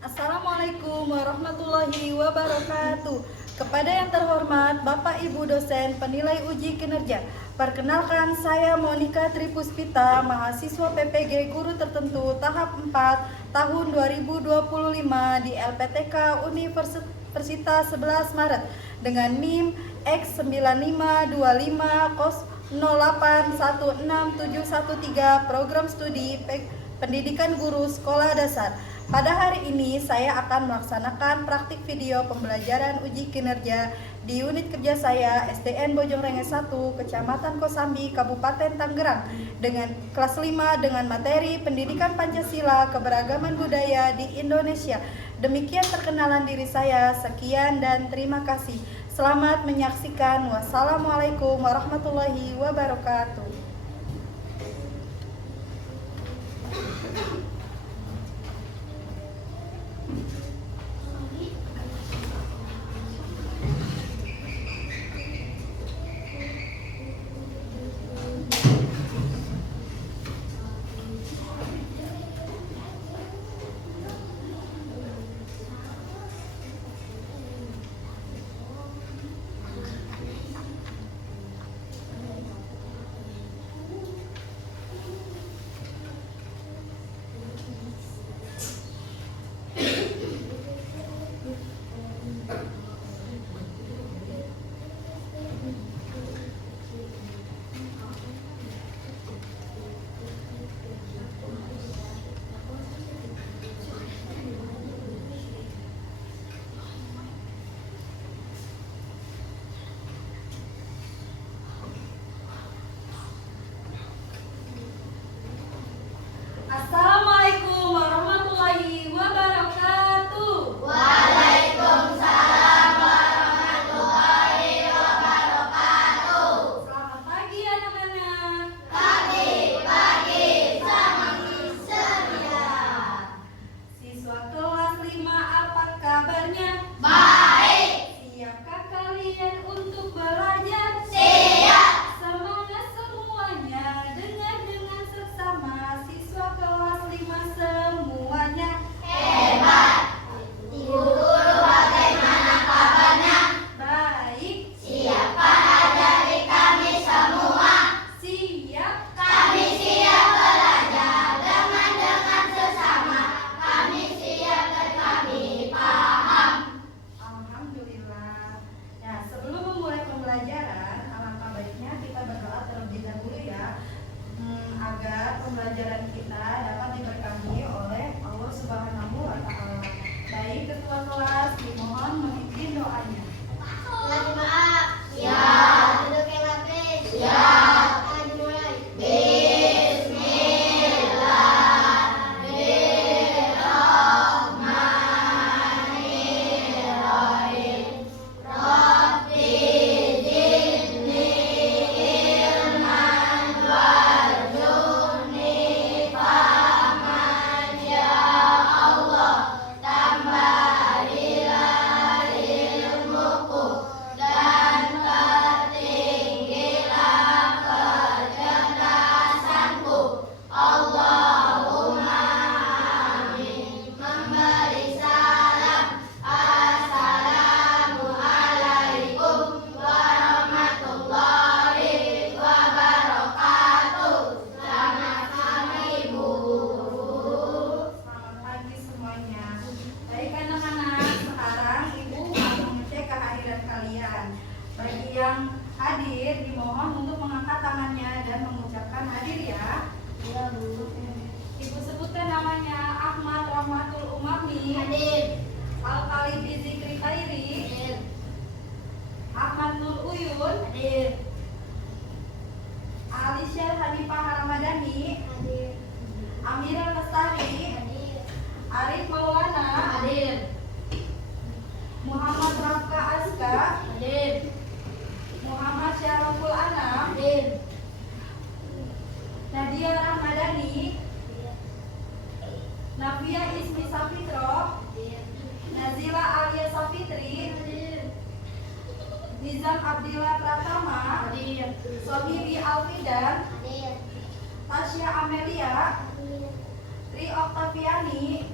Assalamualaikum warahmatullahi wabarakatuh. Kepada yang terhormat Bapak Ibu dosen penilai uji kinerja, perkenalkan saya Monika Tripuspita, mahasiswa PPG Guru Tertentu tahap 4 tahun 2025 di LPTK Universitas 11 Maret dengan NIM X952508167713 Program Studi Pendidikan Guru Sekolah Dasar. Pada hari ini saya akan melaksanakan praktik video pembelajaran uji kinerja di unit kerja saya SDN Bojongrenges 1, Kecamatan Kosambi, Kabupaten Tangerang dengan kelas 5 dengan materi Pendidikan Pancasila Keberagaman Budaya di Indonesia. Demikian perkenalan diri saya. Sekian dan terima kasih. Selamat menyaksikan. Wassalamualaikum warahmatullahi wabarakatuh. Assalamualaikum warahmatullahi wabarakatuh. Waalaikumsalam warahmatullahi wabarakatuh. Selamat pagi anak-anak. Pagi, selamat sedia. Siswa kelas 5, apa kabarnya? Baik, Siapkah kalian untuk belajar? siap. Semangat semuanya, dengar dengan seksama. Siswa kelas 5 semuanya Hebat. Ibu guru bagaimana kabarnya? baik. Siapkah ajari kami semua? Siap. Kami siap belajar dengan sesama. Kami siap dan kami paham. Alhamdulillah. Nah, sebelum memulai pembelajaran, alangkah baiknya kita berdoa terlebih dahulu ya, agar pembelajaran kita dapat diberkahi oleh Allah Subhanahu wa Ta'ala. Baik, ketua kelas dimohon memimpin doanya. Lagi maaf. Ya. Duduk yang rapih. Ya. Dimulai. Bismillahirrahmanirrahim. Rabbi zidni ilman warzuqni fahman ya Allah. Tambahlah ilmuku dan pertinggilah kecerdasanku. Allahumma amin. Memberi salam. Assalamualaikum warahmatullahi wabarakatuh. Selamat pagi, Bu. Selamat pagi semuanya. Baik anak-anak, sekarang Ibu akan mengecek kehadiran kalian. Bagi yang hadir, dimohon untuk mengangkat tangannya dan mengucapkan hadir ya. Iya, Bu. Ibu sebutkan namanya: Ahmad Rahmatul Umami, Hadir. Al-Khalifi Zikri Khairi, Hadir. Ahmad Nur Uyun, Hadir. Alisya Hanifah Ramadhani, Hadir. Amira Lestari, Hadir. Arif Maulana, Hadir. Muhammad Rafka Aska, Hadir. Muhammad Syaraful Anam, Hadir. Nadia Rahmadani, Nafia Ismi Safitro, Nazila Alia Safitri, Nizam Abdillah Pratama, Hadir. Sohibi Alfidan, Hadir. Tasya Amelia, Tri Oktaviani,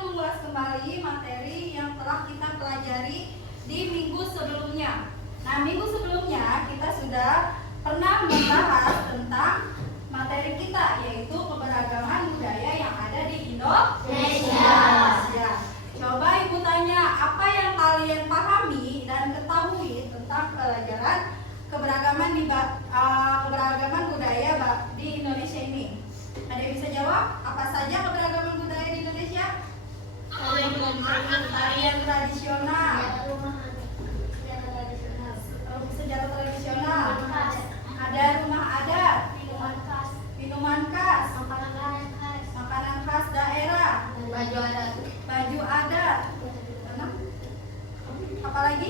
mengulas kembali materi yang telah kita pelajari di minggu sebelumnya. Nah, minggu sebelumnya kita sudah pernah membahas tentang materi kita, yaitu keberagaman budaya yang ada di Indonesia. Ya. Coba Ibu tanya, apa yang kalian pahami dan ketahui tentang pelajaran keberagaman budaya di Indonesia ini? Ada yang bisa jawab? Apa saja keberagaman budaya di Indonesia? Tarian tradisional, sejarah tradisional, ada rumah adat, minuman khas, makanan khas daerah, baju adat, apalagi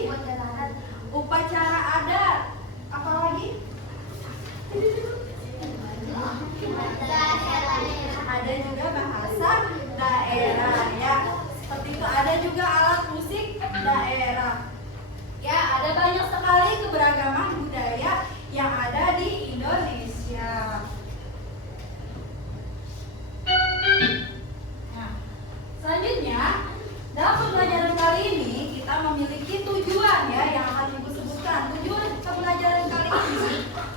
upacara adat, apalagi ada juga bahasa daerah, ya seperti itu. Ada juga alat musik daerah, ya. Ada banyak sekali keberagaman budaya yang ada di Indonesia. Nah, selanjutnya dalam pembelajaran kali ini kita memiliki tujuan, ya, yang akan Ibu sebutkan. Tujuan pembelajaran kali ini,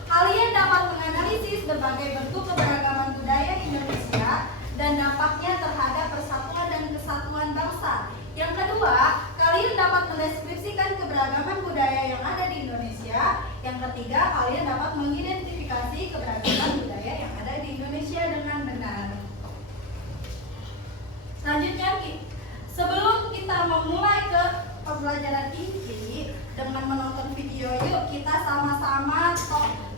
kalian dapat menganalisis berbagai bentuk keberagaman budaya Indonesia dan dampaknya terhadap persatuan dan kesatuan bangsa. Yang kedua, kalian dapat mendeskripsikan keberagaman budaya yang ada di Indonesia. Yang ketiga, kalian dapat mengidentifikasi keberagaman budaya yang ada di Indonesia dengan benar. Selanjutnya, sebelum kita memulai ke pembelajaran inti dengan menonton video, yuk kita sama-sama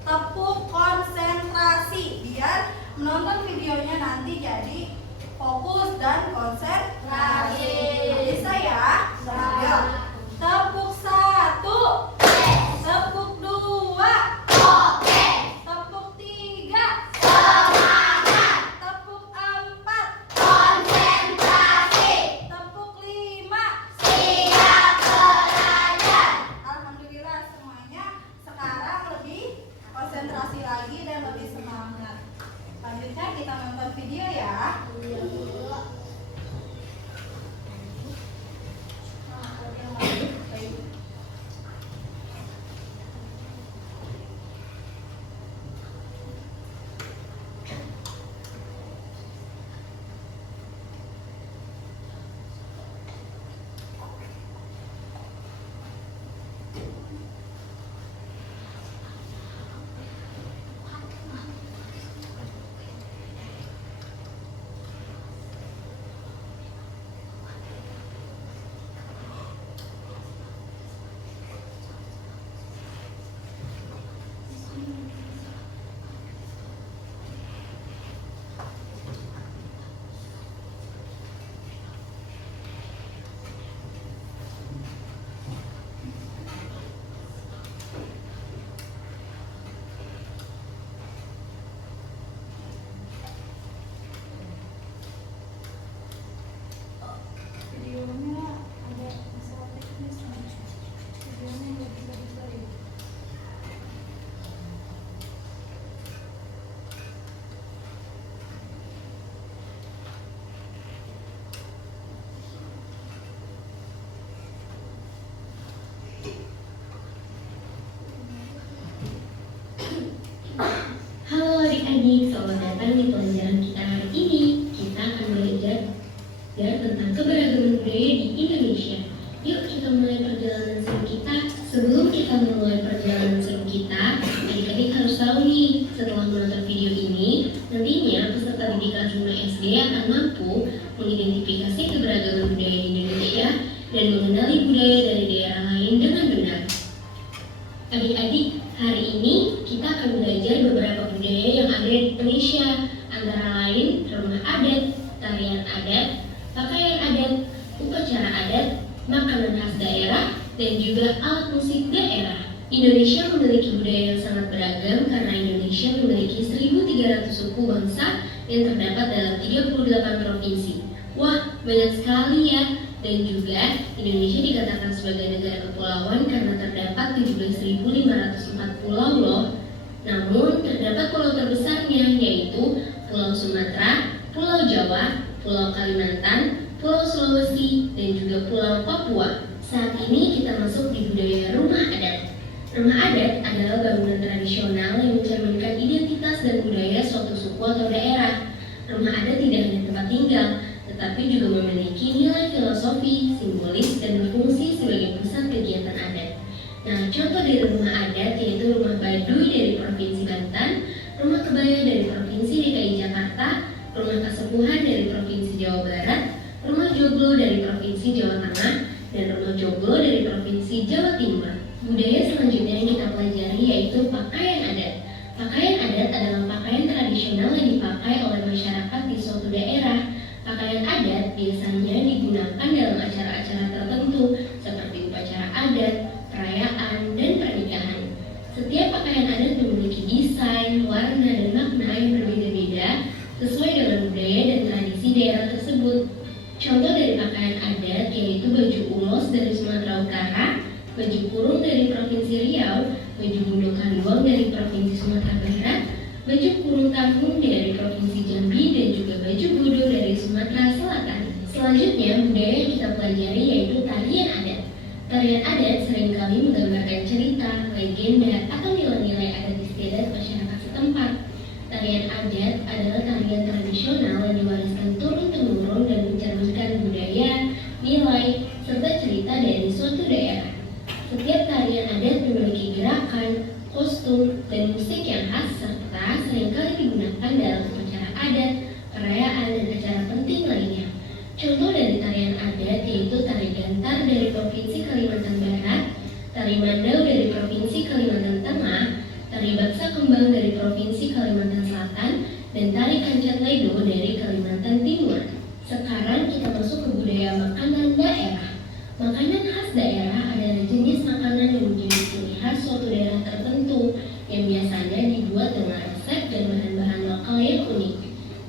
tepuk konsentrasi biar menonton videonya nanti jadi fokus dan konsentrasi. Bisa ya? Ayo. Tepuk 1, tepuk 2, tepuk 3, tepuk 4, tepuk 5. Alhamdulillah semuanya sekarang lebih konsentrasi lagi dan lebih semangat. Selanjutnya kita nonton video ya. Halo adik-adik, selamat datang di pelajaran kita hari ini. Kita akan belajar tentang keberagaman budaya di Indonesia. Yuk kita mulai perjalanan seru kita. Sebelum kita memulai perjalanan seru kita, adik-adik harus tahu nih, setelah menonton video ini, nantinya peserta didik kelas 5 SD akan mampu mengidentifikasi keberagaman budaya di Indonesia dan mengenali budaya dari daerah lain dengan benar. Adik-adik, hari ini kita akan belajar beberapa budaya yang ada di Indonesia, antara lain rumah adat, tarian adat, pakaian adat, upacara adat, makanan khas daerah, dan juga alat musik daerah. Indonesia memiliki budaya yang sangat beragam karena Indonesia memiliki 1.300 suku bangsa yang terdapat dalam 38 provinsi. Wah, banyak sekali ya. Dan juga Indonesia dikatakan sebagai negara kepulauan karena terdapat 17.504 pulau loh. Namun terdapat pulau terbesarnya yaitu Pulau Sumatera, Pulau Jawa, Pulau Kalimantan, Pulau Sulawesi, dan juga Pulau Papua. Saat ini kita masuk di budaya rumah adat. Rumah adat adalah bangunan tradisional yang mencerminkan identitas dan budaya suatu suku atau daerah. Rumah adat tidak hanya tempat tinggal, tetapi juga memiliki nilai filosofi, simbolis, dan berfungsi sebagai pusat kegiatan adat. Nah, contoh dari rumah adat yaitu rumah Baduy dari Provinsi Banten, rumah kebaya dari Provinsi DKI Jakarta, rumah kesepuhan dari Provinsi Jawa Barat, rumah joglo dari Provinsi Jawa Tengah, dan rumah joglo dari Provinsi Jawa Timur. Budaya selanjutnya yang kita pelajari yaitu pakaian adat. Pakaian adat adalah pakaian tradisional yang dipakai oleh masyarakat di suatu daerah. Pakaian adat biasanya digunakan dalam acara-acara tertentu seperti upacara adat, perayaan, dan pernikahan. Setiap pakaian adat memiliki desain, warna, dan makna yang berbeda-beda sesuai dengan budaya dan tradisi daerah tersebut. Contoh dari pakaian adat yaitu baju ulos dari Sumatera Utara, baju kurung dari Provinsi Riau, baju bundo kaliwang dari Provinsi Sumatera Barat, baju kurung kampung dari Provinsi Jambi, dan juga baju bodo dari Sumatera Selatan. Selanjutnya, budaya yang kita pelajari yaitu tarian adat. Tarian adat seringkali menggambarkan cerita, legenda, atau nilai-nilai adat istiadat masyarakat setempat. Tarian adat adalah tarian tradisional yang diwariskan turun-temurun dan mencerminkan budaya, nilai, serta cerita dari suatu daerah. Setiap tarian adat memiliki gerakan, kostum, dan musik yang khas serta seringkali digunakan dalam upacara adat, perayaan, dan acara penting lainnya. Contoh dari tarian adat yaitu tari gantar dari Provinsi Kalimantan Barat, tari mandau dari Provinsi Kalimantan Tengah, tari baksa kembang dari Provinsi Kalimantan Selatan, dan tari kancat ledo dari Kalimantan Timur. Sekarang kita masuk ke budaya makanan daerah. Makanan khas daerah adalah jenis makanan yang menjadi ciri khas suatu daerah tertentu yang biasanya dibuat dengan resep dan bahan-bahan lokal yang unik.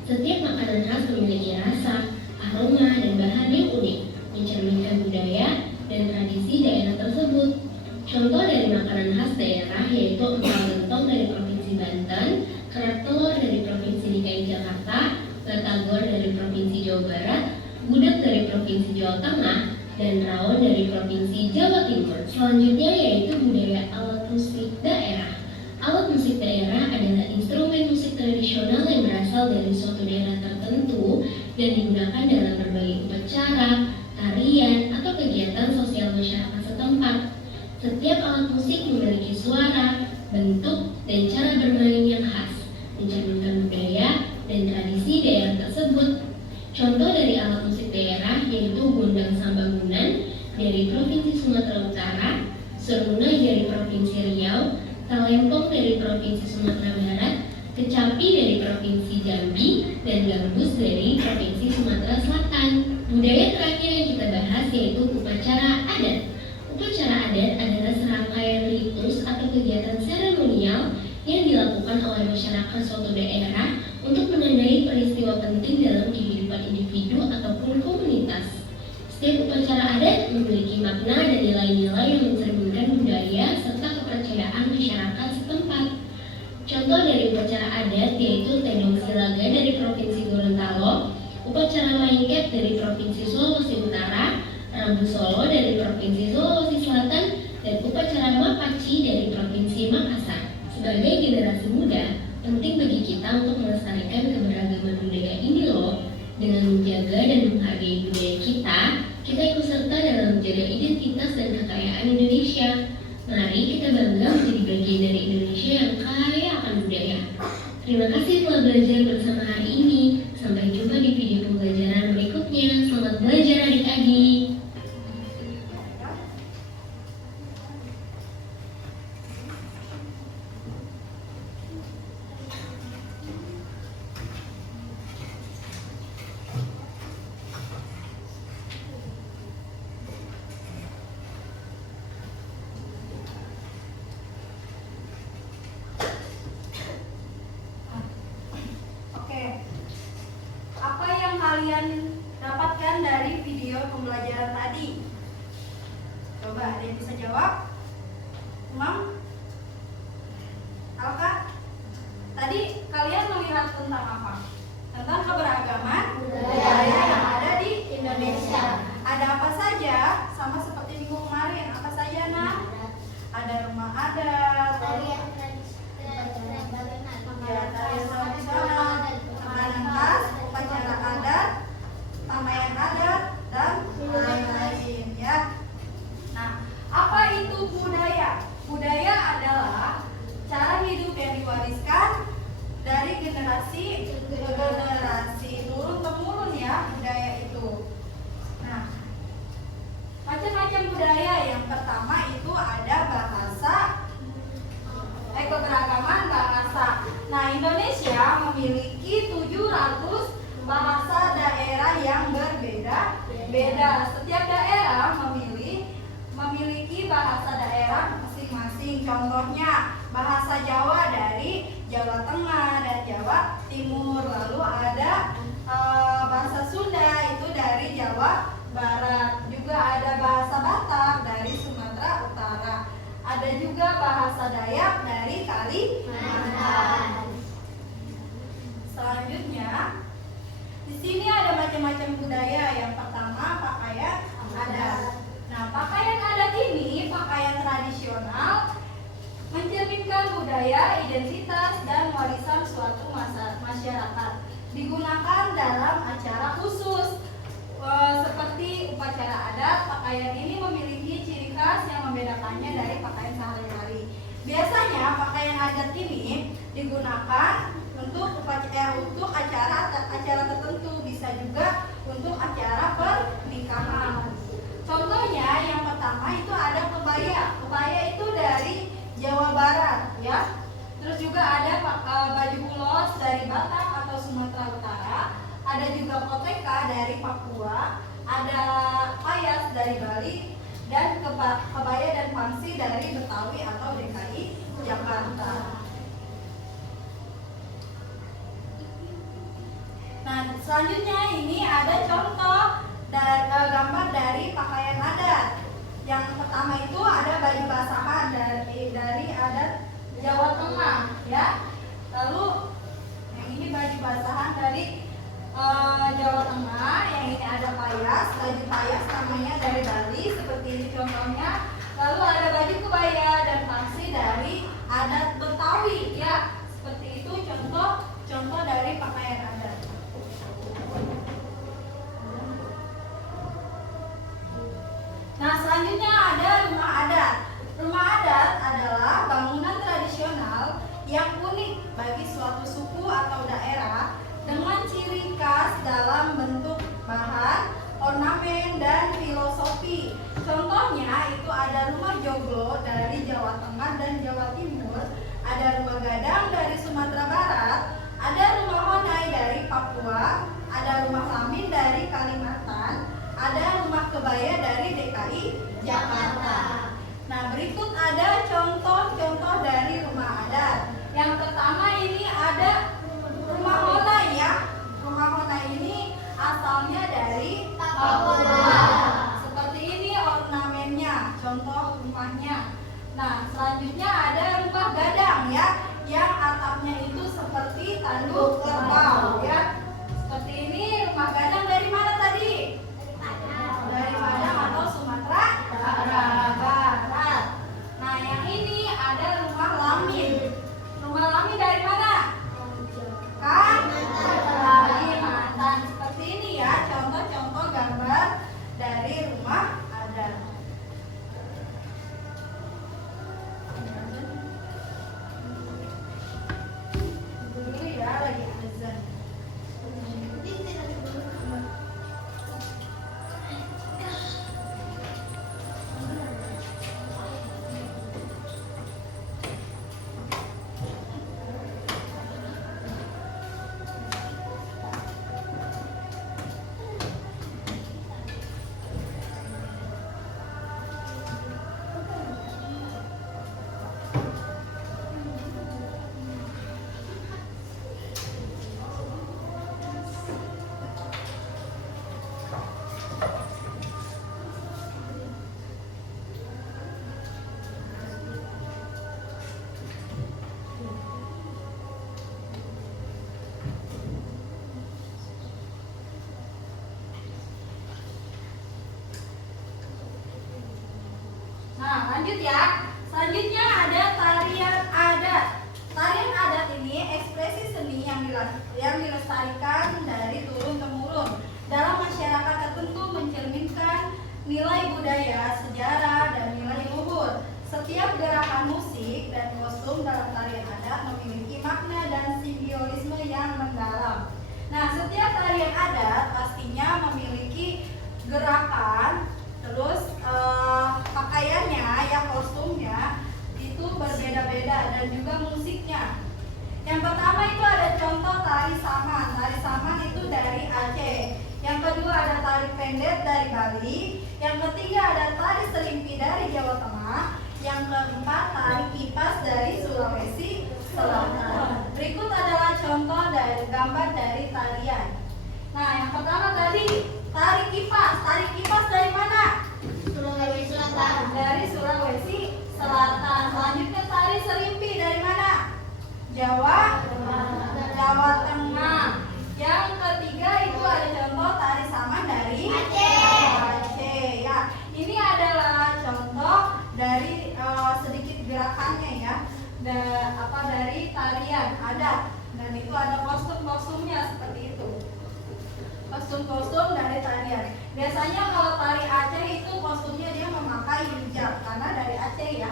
Setiap makanan khas memiliki rasa, aroma, dan bahan yang unik, mencerminkan budaya dan tradisi daerah tersebut. Contoh dari makanan khas daerah yaitu empal gentong dari Provinsi Banten, kerak telur dari Provinsi DKI Jakarta, batagor dari Provinsi Jawa Barat, gudeg dari Provinsi Jawa Tengah, dan rawon dari Provinsi Jawa Timur. Selanjutnya yaitu budaya alat musik daerah. Alat musik daerah adalah instrumen musik tradisional yang berasal dari suatu daerah tertentu dan digunakan dalam berbagai upacara, tarian, atau kegiatan sosial masyarakat setempat. Setiap alat musik memiliki suara, bentuk, dan cara bermain yang khas, mencerminkan budaya dan tradisi daerah tersebut. Contoh dari alat musik daerah yaitu gondang sambangunan dari Provinsi Sumatera Utara, serunai dari Provinsi Riau, talempong dari Provinsi Sumatera Barat, kecapi dari Provinsi Jambi, dan gambus dari Provinsi Sumatera Selatan. Budaya terakhir yang kita bahas yaitu upacara adat. Upacara adat adalah serangkaian ritus atau kegiatan seremonial yang dilakukan oleh masyarakat suatu daerah untuk menandai peristiwa penting dalam kehidupan individu ataupun komunitas. Setiap upacara adat memiliki makna dan nilai-nilai yang mencerminkan budaya serta kepercayaan masyarakat setempat. Contoh dari upacara adat yaitu Tedong Silaga dari Provinsi Gorontalo, upacara Maingket dari Provinsi Sulawesi Utara, Rambu Solo dari Provinsi Sulawesi Selatan, dan upacara Mapaci dari Provinsi Makassar. Sebagai generasi muda, penting bagi kita untuk melestarikan keberagaman budaya ini loh. Dengan menjaga dan menghargai budaya kita ikut serta dalam menjaga identitas dan kekayaan Indonesia. Mari kita bangga menjadi bagian dari Indonesia yang kaya akan budaya. Terima kasih telah belajar bersama hari ini. Sampai jumpa di video pembelajaran berikutnya. Selamat belajar adik-adik. Apa yang kalian dapatkan dari video pembelajaran tadi? Coba ada yang bisa jawab? Umam? Alka? Tadi kalian melihat tentang apa? Tentang keberagaman budaya yang ada di Indonesia. Beda. Setiap daerah memiliki bahasa daerah masing-masing. Contohnya bahasa Jawa dari Jawa Tengah dan Jawa Timur. Lalu ada bahasa Sunda itu dari Jawa Barat. Juga ada bahasa Batak dari Sumatera Utara. Ada juga bahasa Dayak dari Kalimantan. Selanjutnya, di sini ada macam-macam budaya. Yang pertama, pakaian adat. Nah, pakaian adat ini pakaian tradisional mencerminkan budaya, identitas, dan warisan suatu masyarakat. Digunakan dalam acara khusus seperti upacara adat. Pakaian ini memiliki ciri khas yang membedakannya dari pakaian sehari-hari. Biasanya pakaian adat ini digunakan untuk acara tertentu, bisa juga untuk acara pernikahan. Contohnya yang pertama itu ada kebaya. Kebaya itu dari Jawa Barat, ya. Terus juga ada baju ulos dari Batak atau Sumatera Utara. Ada juga koteka dari Papua. Ada payas dari Bali dan kebaya dan pangsi dari Betawi atau DKI Jakarta. Nah, selanjutnya ini ada contoh gambar dari pakaian adat. Yang pertama itu ada baju basahan dari adat Jawa Tengah, ya. Lalu yang ini baju basahan dari Jawa Tengah. Yang ini ada payas, baju payas namanya dari Bali, seperti ini contohnya. Lalu ada baju kebaya dan pangsi dari adat Betawi, ya. Seperti itu contoh dari pakaian adat. Nah, selanjutnya ada rumah adat. Rumah adat adalah bangunan tradisional yang unik bagi suatu suku atau daerah dengan ciri khas dalam bentuk bahan, ornamen, dan filosofi. Contohnya itu ada rumah joglo dari Jawa Tengah dan Jawa Timur, ada rumah gadang dari Sumatera Barat, ada rumah honai dari Papua, ada rumah lamin dari Kalimantan, ada rumah kebaya dari DKI Jakarta. Nah, berikut ada contoh-contoh dari rumah adat. Yang pertama ini ada rumah honai, ya. Rumah honai ini asalnya dari Papua. Seperti ini ornamennya, contoh rumahnya. Nah, selanjutnya ada rumah gadang, ya, yang atapnya itu seperti tanduk kerbau, ya. Seperti ini rumah gadang dari mana tadi? Dari Padang atau Sumatera Barat. Nah, yang ini ada rumah lamin. Rumah lamin dari mana? Kalimantan. Seperti ini, ya, contoh-contoh gambar dari rumah adat. Dulu ya, lagi azan. Nah, lanjut ya. Selanjutnya ada tarian adat. Tarian adat ini ekspresi seni yang dilestarikan dari turun-temurun dalam masyarakat tertentu, mencerminkan nilai budaya, sejarah, dan nilai luhur. Setiap gerakan musik dan kostum dalam tarian adat memiliki makna dan simbolisme yang mendalam. Nah, setiap tarian adat pastinya memiliki gerakan, terus pakaiannya, ya, kostumnya itu berbeda-beda, dan juga musiknya. Yang pertama itu ada contoh tari saman. Tari saman itu dari Aceh. Yang kedua ada tari pendek dari Bali. Yang ketiga ada tari serimpi dari Jawa Tengah. Yang keempat tari kipas dari Sulawesi Selatan. Berikut adalah contoh dari gambar dari tarian. Nah, yang pertama tadi tari kipas. Tari kipas dari mana? Sulawesi Selatan. Dari Sulawesi Selatan. Selanjutnya tari serimpi dari mana? Jawa Tengah. Yang ketiga itu ada contoh tari saman dari Aceh. Ya, ini adalah contoh dari sedikit gerakannya ya. Dari tarian ada, dan itu ada kostum-kostumnya seperti itu. Kostum-kostum dari tarian. Biasanya kalau tari Aceh itu kostumnya dia memakai hijab karena dari Aceh ya.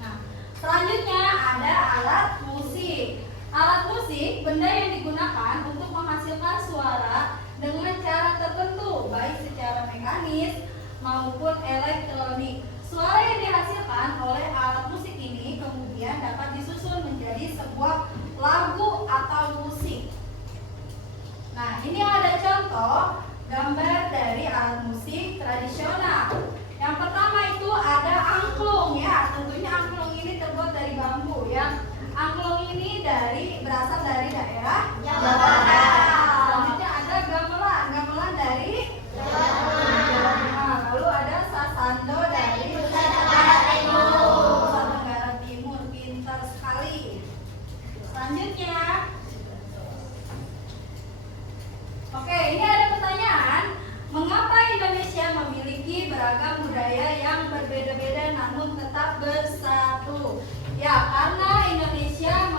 Nah, selanjutnya ada alat musik. Alat musik benda yang digunakan untuk menghasilkan suara dengan cara tertentu, baik secara mekanis maupun elektronik. Suara yang dihasilkan oleh alat musik ini kemudian dapat disusun menjadi sebuah lagu atau musik. Nah, ini ada contoh gambar dari alat musik tradisional. Yang pertama itu ada angklung ya. Tentunya angklung ini terbuat dari bambu ya. Angklung ini berasal dari daerah Jawa Barat. Selanjutnya ada gamelan. Gamelan dari Jawa Tengah. Lalu ada sasando dari Nusa Tenggara Timur. Pintar sekali. Selanjutnya, oke, ini ada pertanyaan. Mengapa Indonesia memiliki beragam budaya yang berbeda-beda namun tetap bersatu? Ya, karena Indonesia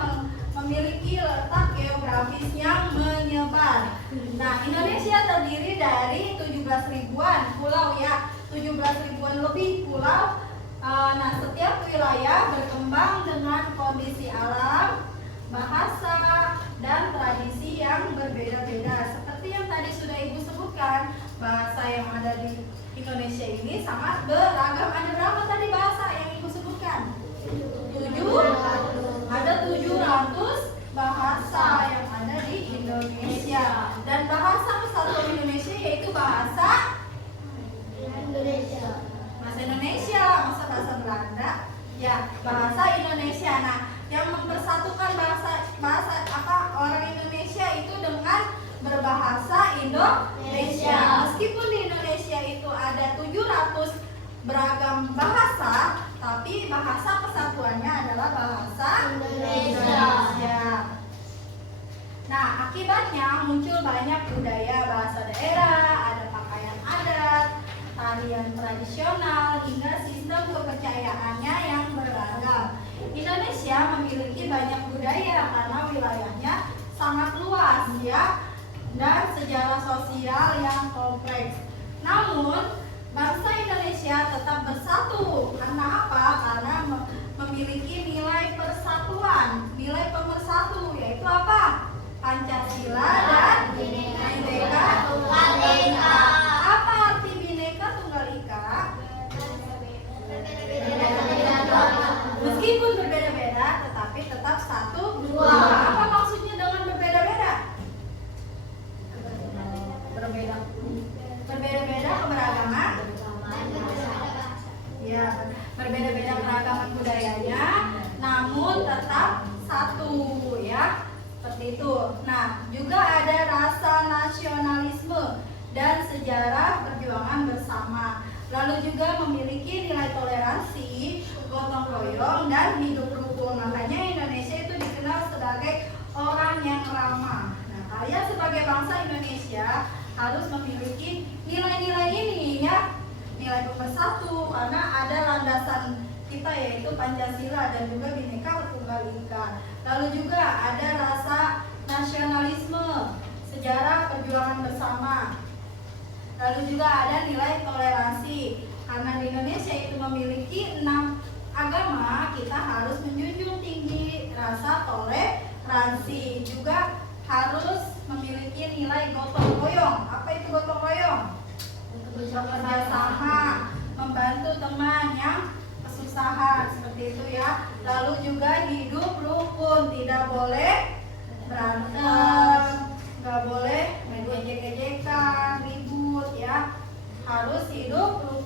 memiliki letak geografis yang menyebar. Nah, Indonesia terdiri dari 17 ribuan pulau ya, 17 ribuan lebih pulau. Nah, setiap wilayah berkembang dengan kondisi alam, bahasa, dan tradisi yang berbeda-beda. Seperti yang tadi sudah Ibu sebutkan, bahasa yang ada di Indonesia ini sangat beragam. Ada berapa tadi bahasa yang Ibu sebutkan? Ada 700 bahasa yang ada di Indonesia. Dan bahasa kesatuan Indonesia yaitu bahasa Indonesia. Bahasa Indonesia, masa bahasa Belanda? Ya, bahasa Indonesia. Nah, yang mempersatukan orang Indonesia itu dengan berbahasa Indonesia. Meskipun di Indonesia itu ada 700 beragam bahasa, tapi bahasa kesatuannya adalah bahasa Indonesia. Nah, akibatnya muncul banyak budaya bahasa daerah, ada pakaian adat, tarian tradisional, hingga sistem kepercayaannya yang beragam. Indonesia memiliki banyak budaya karena wilayahnya sangat luas ya, dan sejarah sosial yang kompleks. Namun, bangsa Indonesia tetap bersatu. Karena apa? Karena memiliki nilai persatuan, nilai pemersatu, yaitu apa? Pancasila dan Bhinneka Tunggal Ika. Apa arti Bhinneka Tunggal Ika? Meskipun berbeda-beda, tetapi tetap satu dua. Apa maksudnya dengan berbeda-beda? Berbeda-beda keberagaman. Ya, berbeda-beda keragaman budayanya, namun tetap satu ya. Seperti itu. Nah, juga ada rasa nasionalisme dan sejarah perjuangan bersama. Lalu juga memiliki nilai toleransi, gotong royong, dan hidup rukun. Makanya Indonesia itu dikenal sebagai orang yang ramah. Nah, kalian sebagai bangsa Indonesia harus memiliki nilai-nilai ini ya. Nilai pemersatu, karena ada landasan kita yaitu Pancasila dan juga Bhinneka Tunggal Ika. Lalu juga ada rasa nasionalisme, sejarah perjuangan bersama. Lalu juga ada nilai toleransi, karena di Indonesia itu memiliki 6 agama, kita harus menjunjung tinggi rasa toleransi. Juga harus memiliki nilai gotong royong. Apa itu gotong royong? Bekerja sama, membantu teman yang kesusahan, seperti itu ya. Lalu juga hidup rukun, tidak boleh berantem, nggak boleh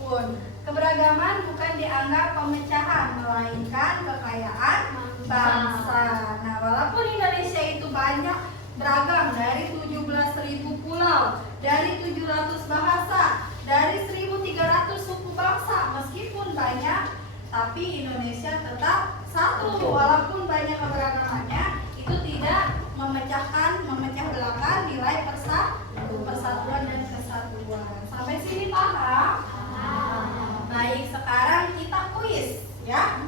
rukun. Keberagaman bukan dianggap pemecahan, melainkan kekayaan bangsa. Nah, walaupun Indonesia itu banyak beragam, dari 17.000 pulau, dari 700 bahasa, dari 1.300 suku bangsa, meskipun banyak, tapi Indonesia tetap satu. Walaupun banyak keberagamannya, itu tidak memecah belahkan nilai persatuan dan kesatuan. Sampai sini paham? Baik, sekarang kita kuis ya.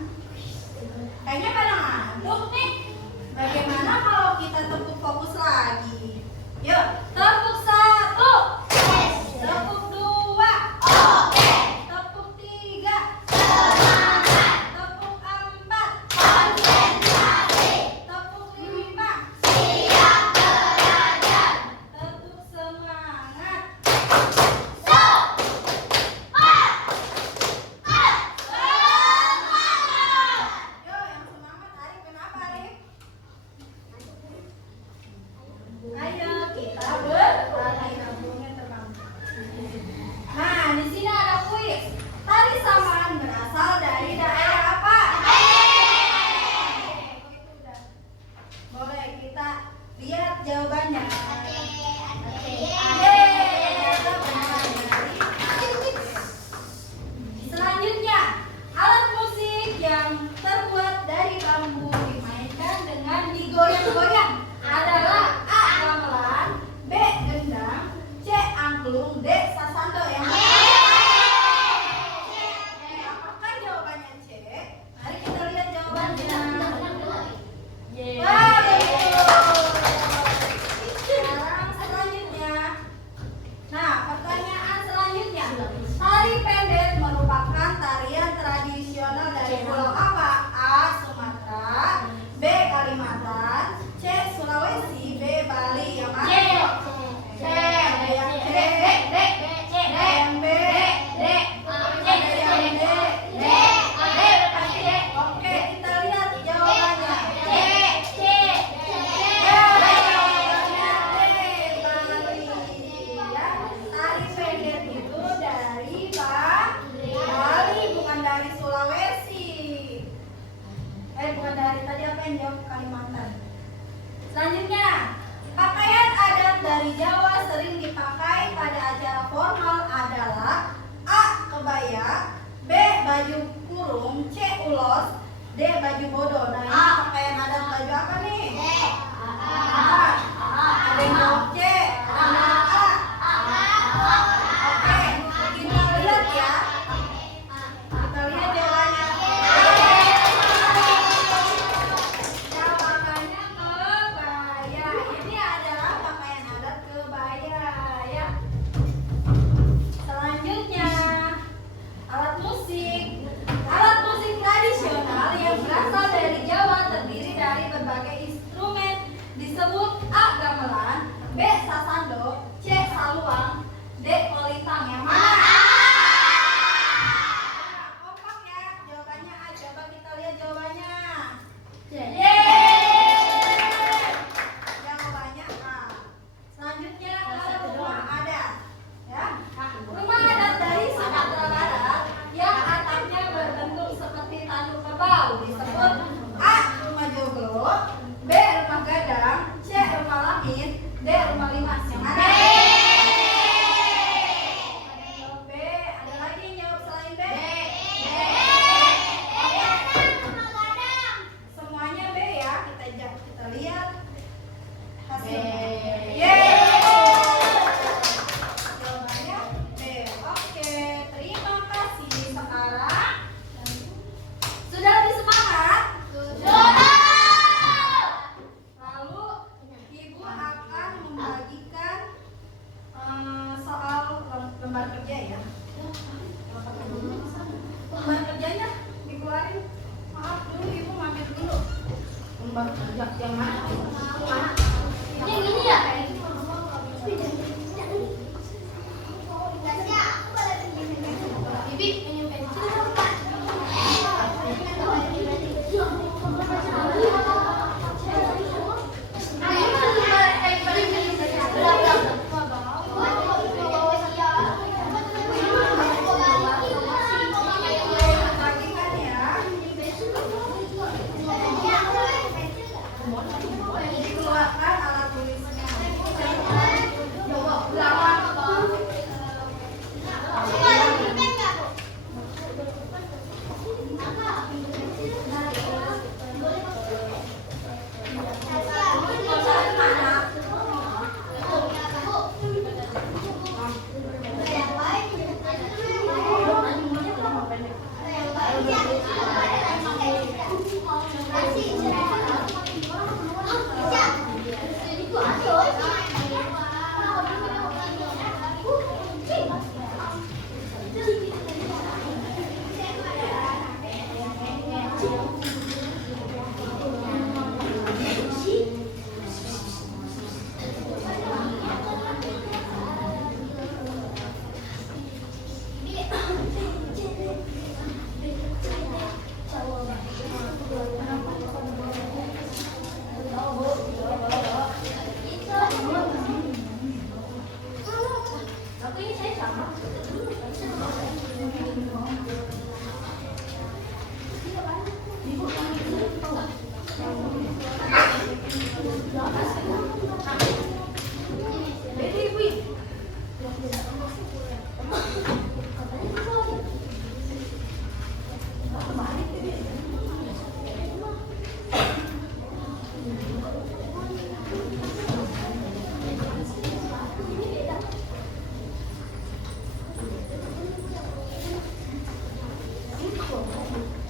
Kayaknya pada ngantuk nih. Bagaimana kalau kita tepuk fokus lagi? Yuk, tepuk 1. Tepuk 2. Oke. Tepuk 3. Semangat. Tepuk 4. Konsentrasi. Tepuk 5. Siap belajar. Tepuk semangat.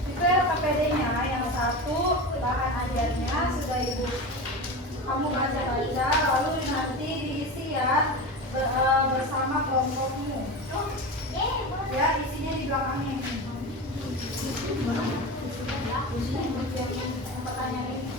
Itu ya KPD-nya, yang satu bahan ajarnya sudah ibu kamu baca-baca, lalu nanti diisi ya bersama kelompokmu. Ya, isinya di belakangnya ini. Pertanyaan ini.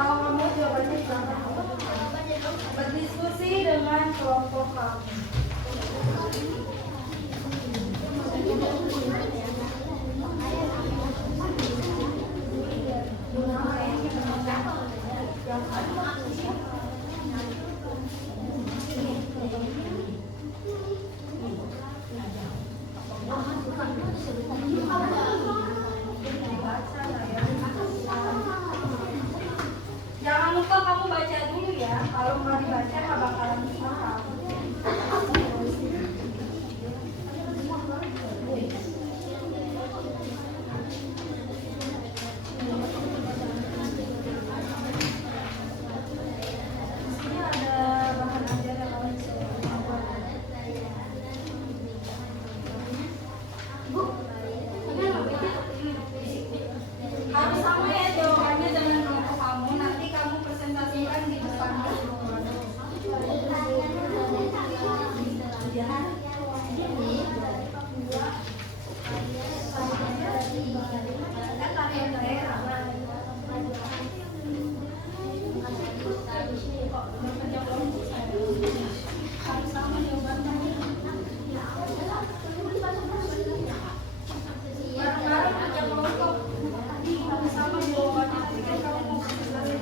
Kalau kamu jawabannya berapa? Berdiskusi dengan kelompok kamu. Jangan lupa kamu baca dulu ya. Kalau nggak dibaca nggak bakalan paham. Ini ada bahan ajar yang kamu bisa buat. Harus sama ya jawabannya dengan kelompok kamu. Nanti kamu presentasikan di depan guru. Kan tarian daerah. Harus sama jawabannya. Bareng-bareng kerja kelompok. Harus sama jawabannya. Nanti kan kamu mau presentasi.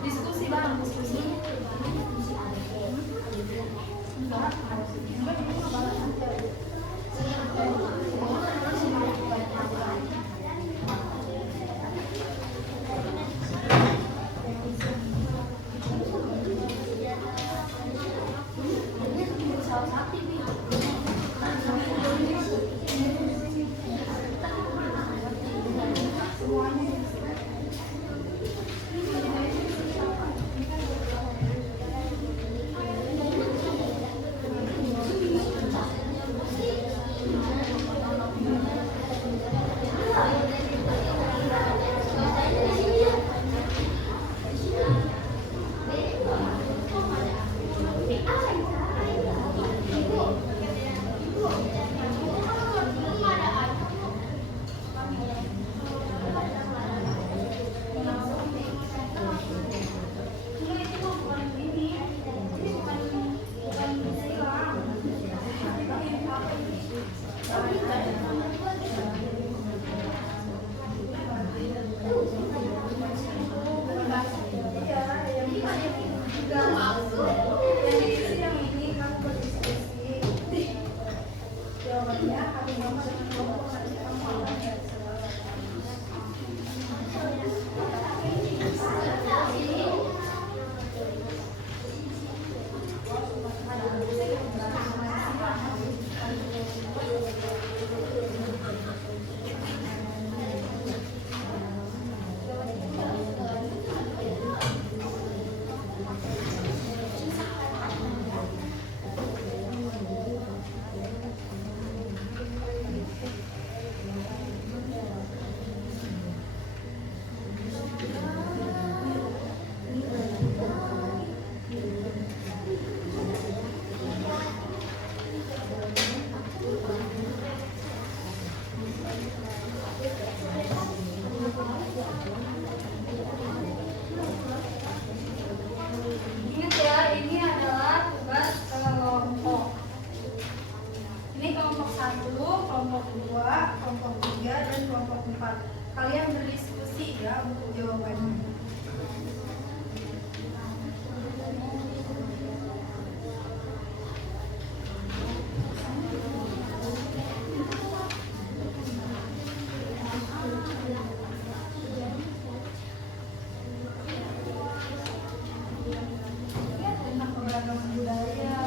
Diskusi bang, diskusi. ya untuk jawabannya. Tentang keberagaman budaya.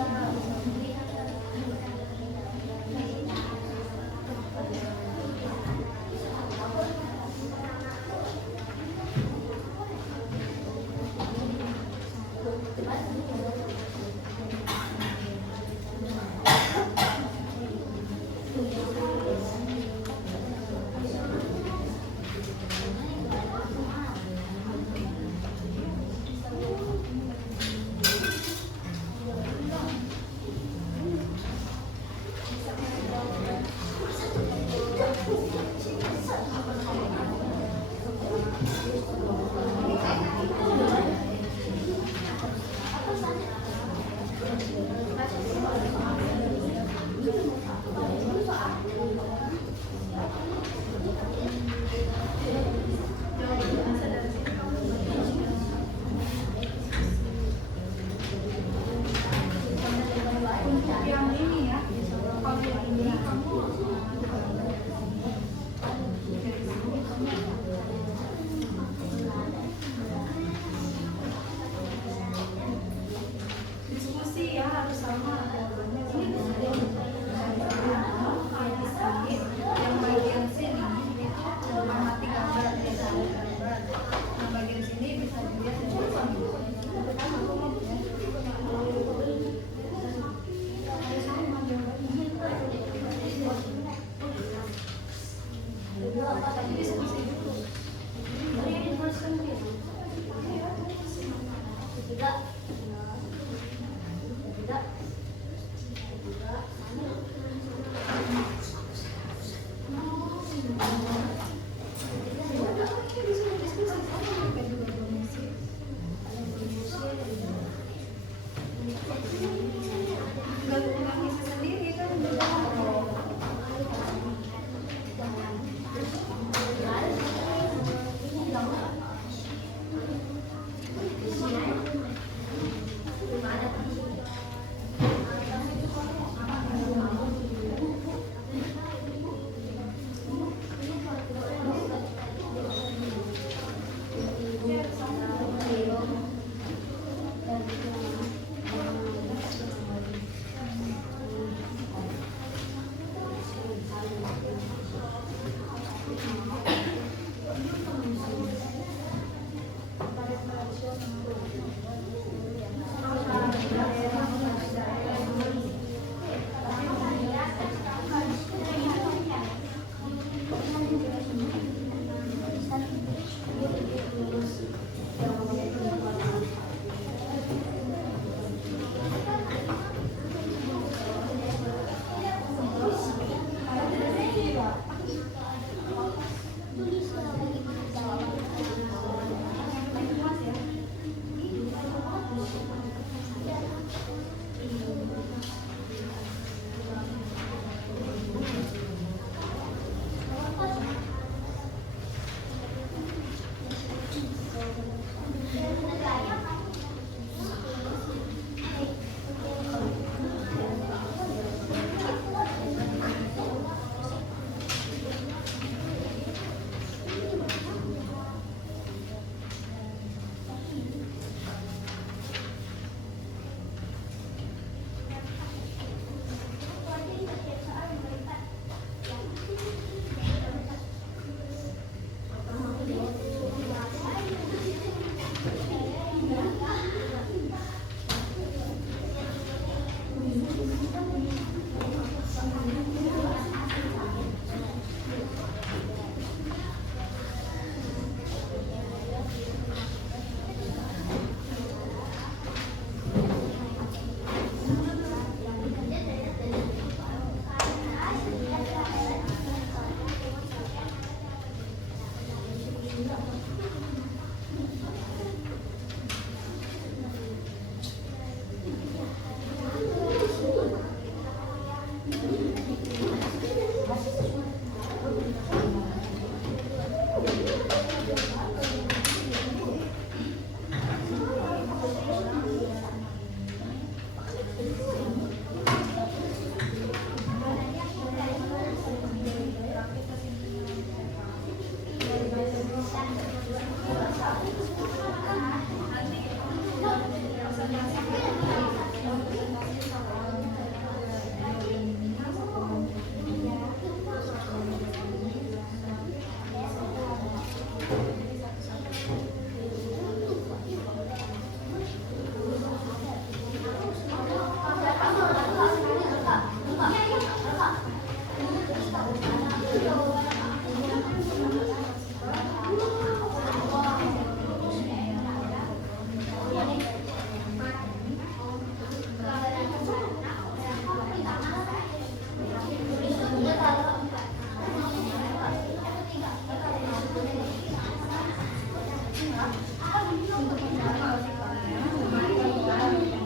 Untuk mengklarifikasikannya, mari kita buka yang ini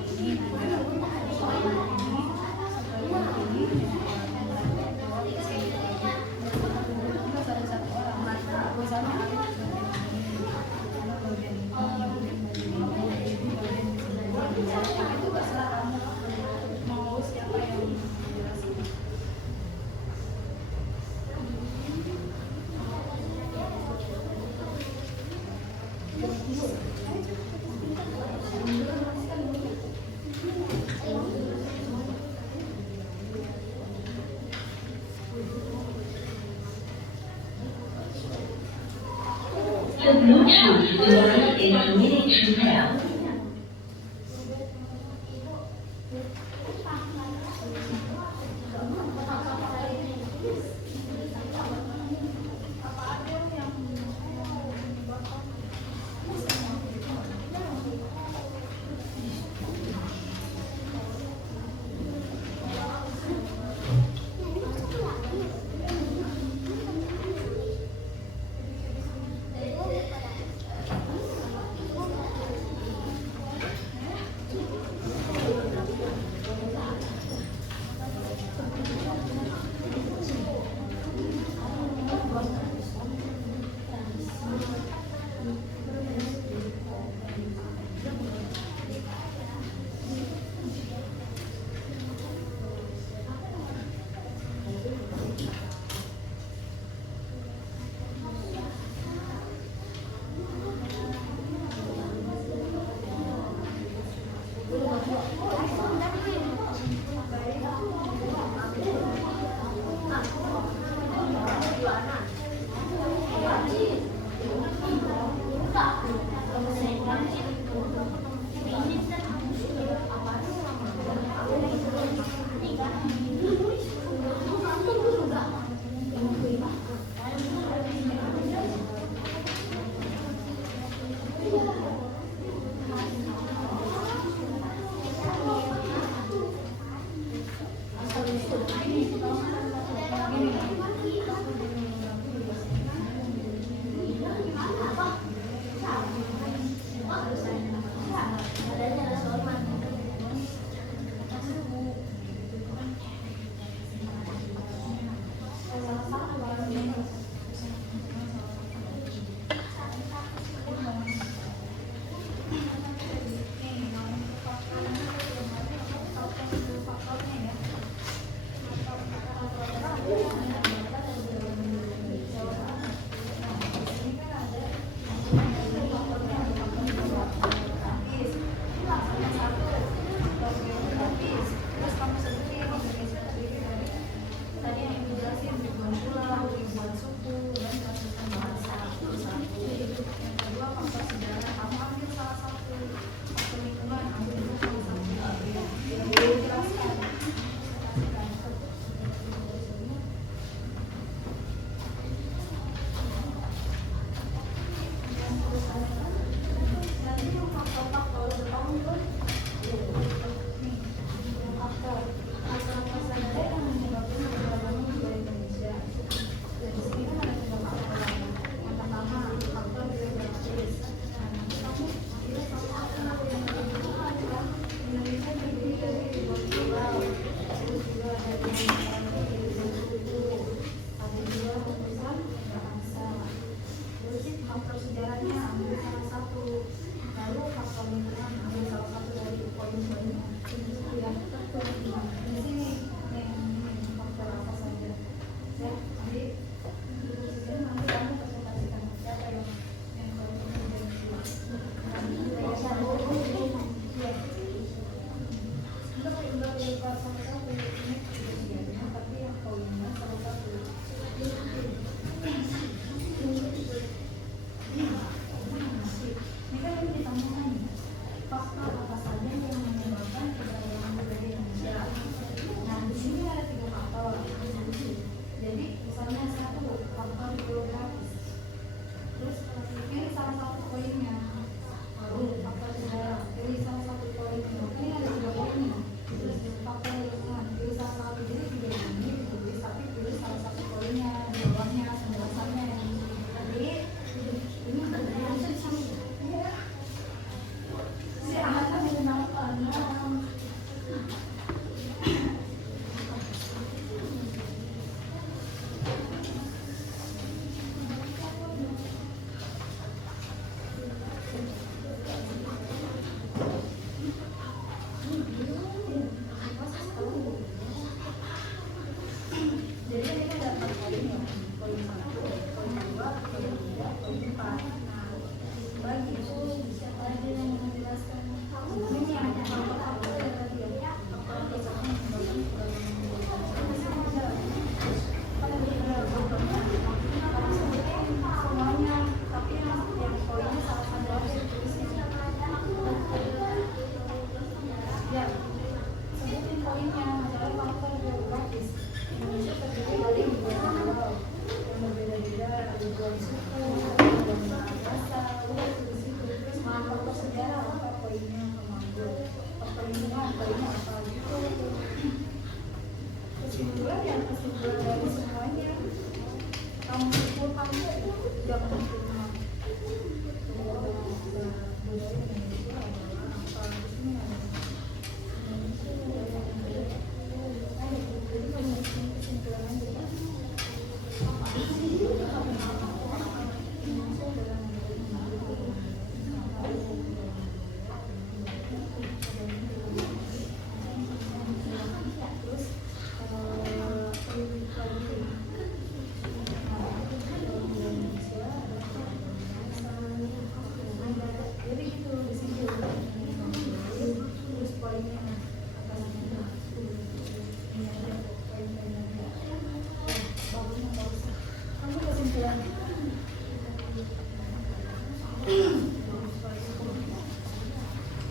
aja. Satu orang, misalnya itu terserah kamu mau siapa yang menjelaskan. The Bluetooth device is ready to pair.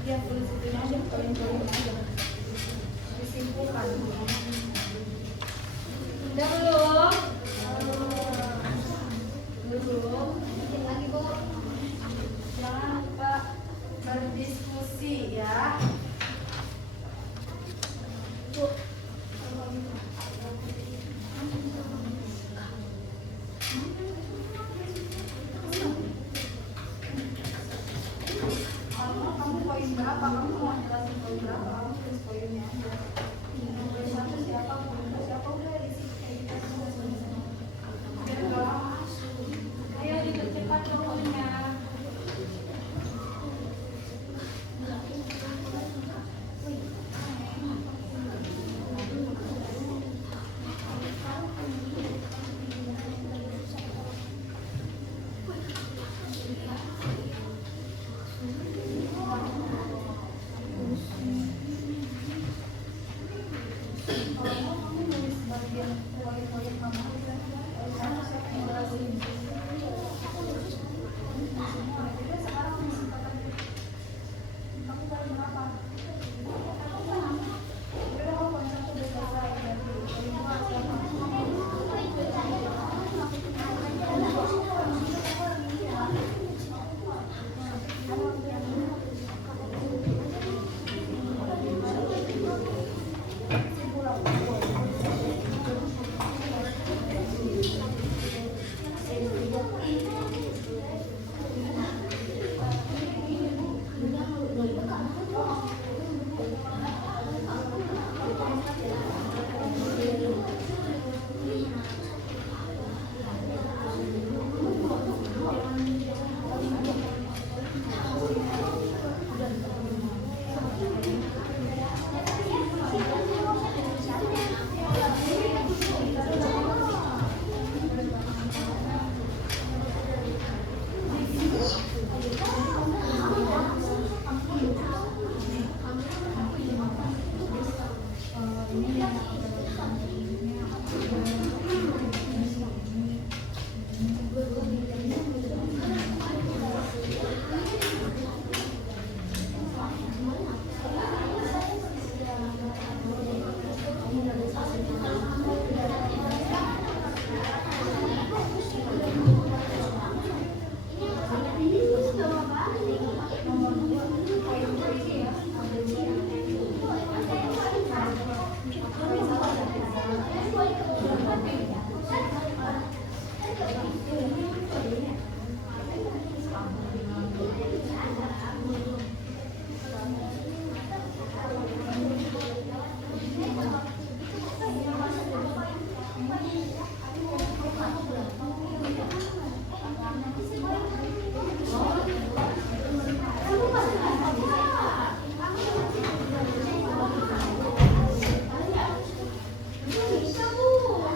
Iya, tulis itu aja, poin-poin aja. Disimpulkan. Udah belum? Belum. Bikin lagi, Bu. Jangan lupa berdiskusi ya. Bu. Kamu poin berapa? Kamu mau jelasin poin berapa? Kamu tulis poinnya aja. Poin satu siapa? Poin dua siapa? Udah isi kayak gitu. Biar nggak lama. Ayo dipercepat pokoknya. Kamu nulis bagian poin-poin kamu aja. Kamu siapa yang jelasin? Jadi sekarang misi kata kamu poin berapa? Udah kamu poin satu udah selesai. Jadi poin dua siapa?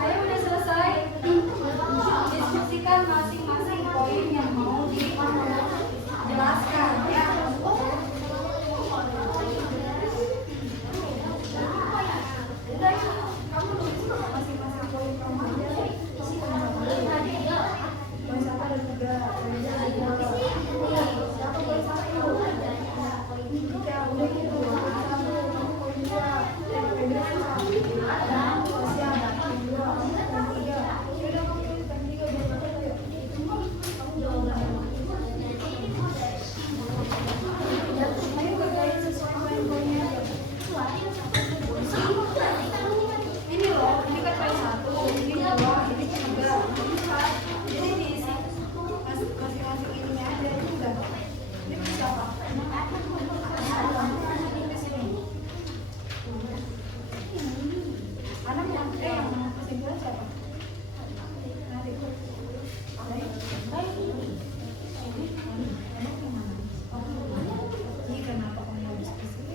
Ayo udah selesai. Diskusikan masing-masing poin yang mau dijelaskan ya. Udah, kamu tulis masing-masing poin kamu aja. Poin satu ada tiga. Siapa poin satu? Tiga, udah gitu. Poin satu, kamu poin dua. Poin dua siapa? Siapa? Poin dua, kamu poin tiga. Yaudah kamu tulis poin tiga udah berapa ya? Kamu udah ayo kerjain sesuai poin-poinnya aja. Ini loh, ini kan poin satu, ini dua, ini tiga, ini empat. Jadi diisi masing-masing ininya aja itu udah. Ini siapa? Di sini. Anak yang kesimpulan siapa? Nanti. Ini kenapa kamu harus ke sini?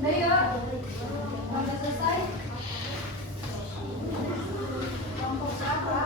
Udah yuk, udah selesai. Kelompok apa?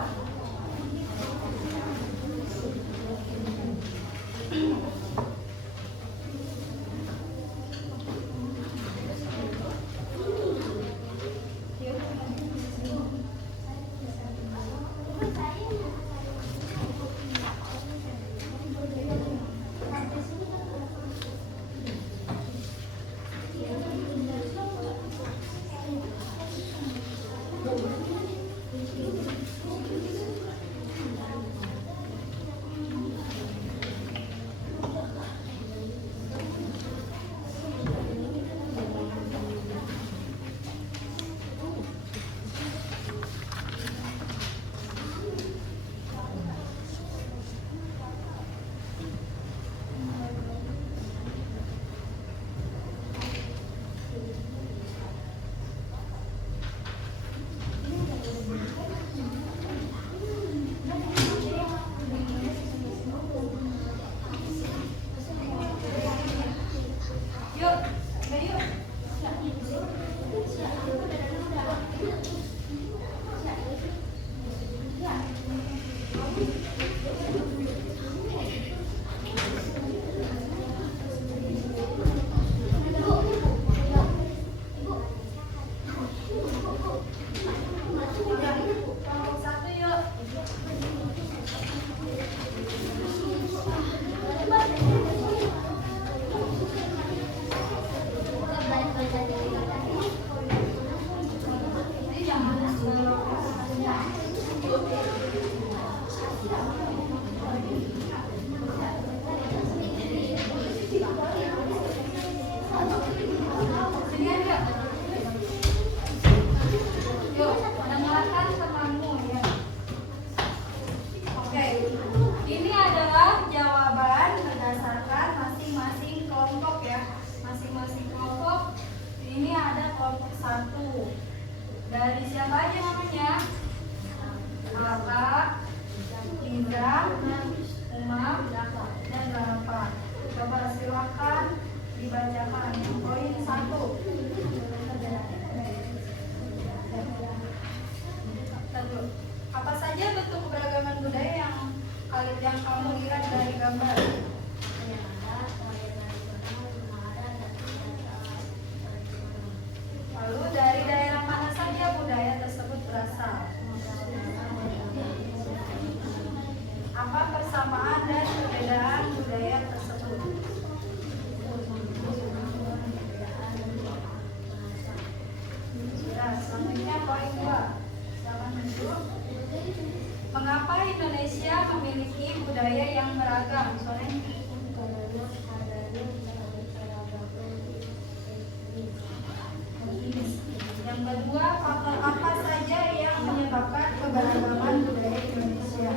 yang kamu lihat dari gambar? Lalu dari daerah mana saja budaya tersebut berasal? Apa persamaan dan perbedaan budaya tersebut? Ya, selanjutnya poin 2. Silakan menunjuk. Mengapa Indonesia memiliki budaya yang beragam? Yang kedua, faktor apa saja yang menyebabkan keberagaman budaya Indonesia?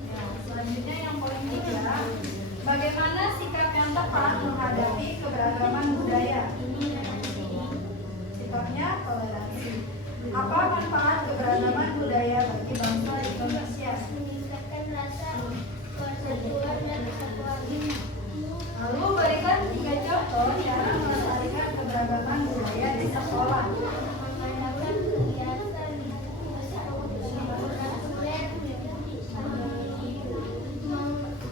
Ya, selanjutnya yang poin 3. Bagaimana sikap yang tepat menghadapi keberagaman budaya? Sikapnya toleransi. Apa manfaat keberagaman budaya bagi bangsa Indonesia? Meningkatkan rasa persatuan dan kesatuan. Lalu berikan 3 contoh cara melestarikan keberagaman budaya di sekolah. Mengadakan kegiatan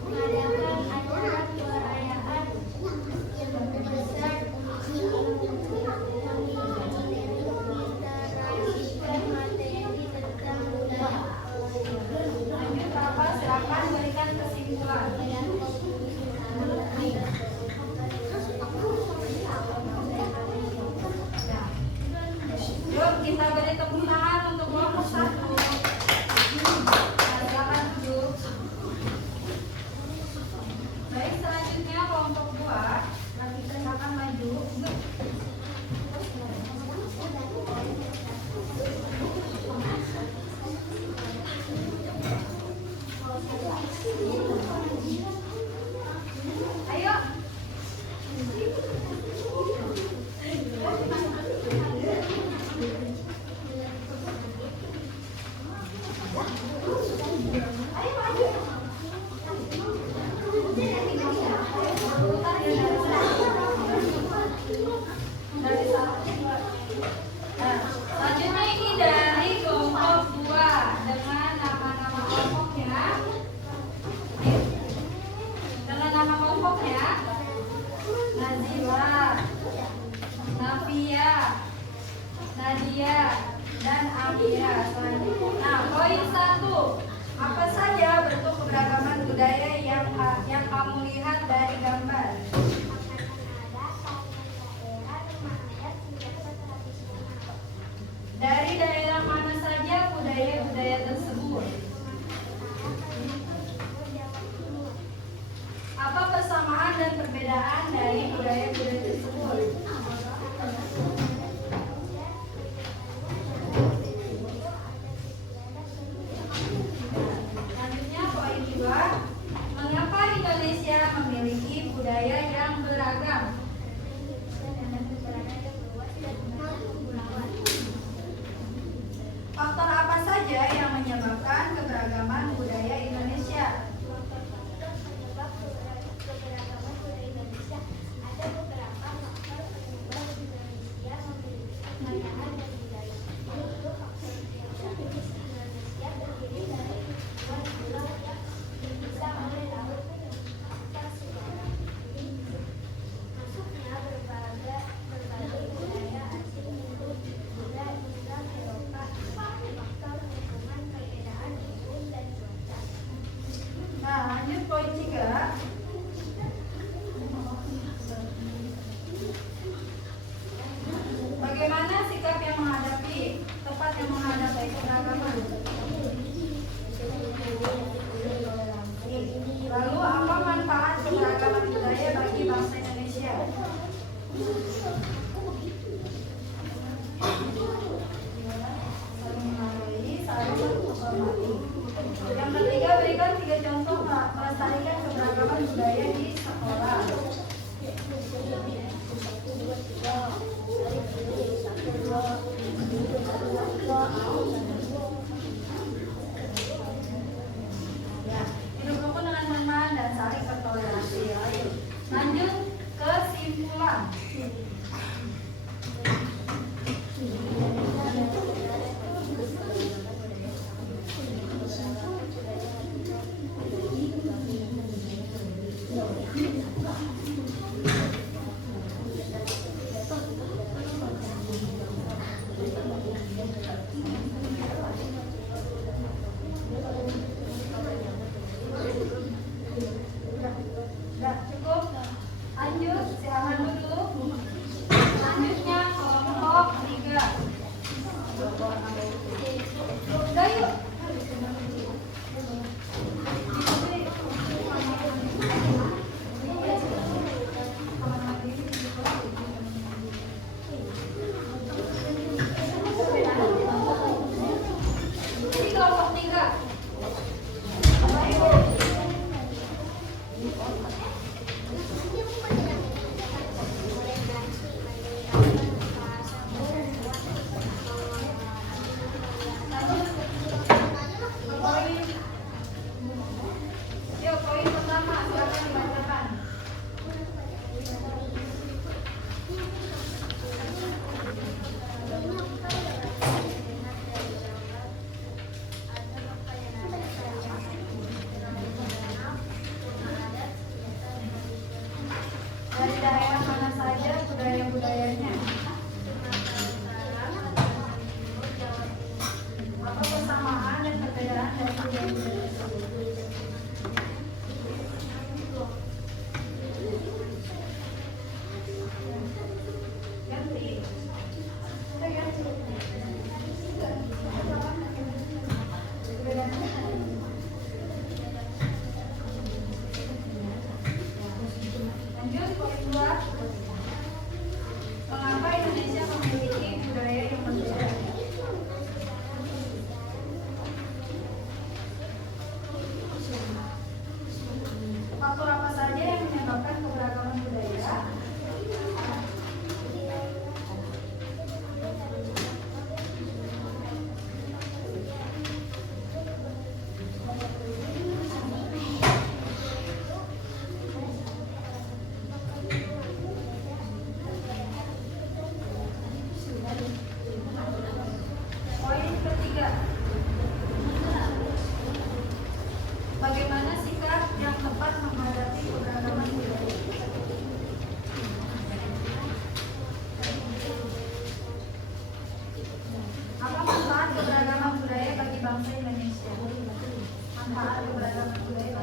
mengadakan acara perayaan yang berbesar, menerapkan materi tentang budaya. Lanjut apa? Silakan berikan kesimpulan. Yuk kita beri tepuk tangan untuk kelompok 1. Silakan duduk. Baik, selanjutnya kelompok 2. Silakan maju. Ayo. Selanjutnya ini dari kelompok 2 dengan nama-nama kelompoknya. Dengan nama kelompoknya Nazila, Nafia, Nadia, dan Amira. Nah, poin 1. Apa saja bentuk keberagaman budaya yang kamu lihat dari gambar? Dari daerah mana saja budaya-budaya tersebut? Apa persamaan dan perbedaan dari budaya-budaya tersebut? Selanjutnya poin 2. Mengapa Indonesia memiliki budaya yang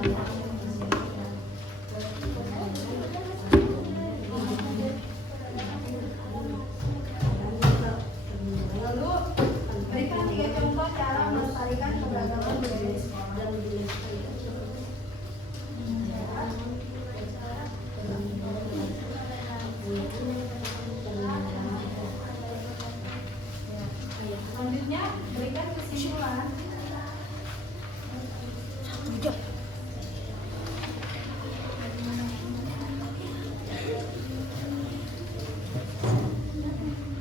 Lalu berikan 3 contoh cara melestarikan keberagaman budaya di sekolah. Selanjutnya berikan kesimpulan.